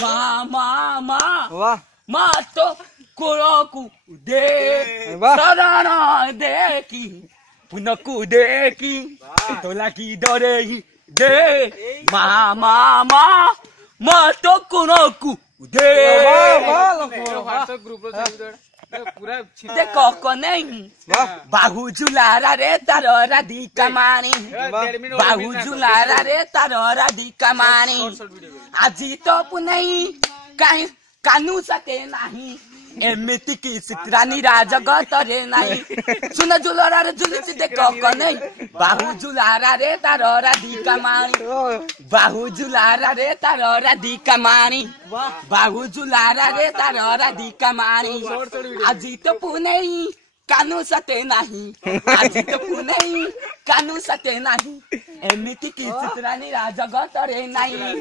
मामा वाह तो कुरोकु दे सरण देखी पुनकु देखी तोला की डरे दे मामा तो कुरोकु दे देखो को नहीं बाहु झुलारा रे तारो राधिका मानी बाहु झुलारा रे तारो राधिका मानी आजी तो पुनई काई कानू सके नहीं एमिति की सित्रानी राजगत रे नहीं सुन झुलारा रे झुलिसी देखो को नहीं बाहु झुलारा रे तारो राधिका मानी बाहु झुलारा रे तारो राधिका मानी बाहु झुलारा रे तारो राधिका मानी आजी तो पुनई कानू सते नहीं आजी तो पुनई कानू सते नहीं एमिति की सित्रानी राजगत रे नहीं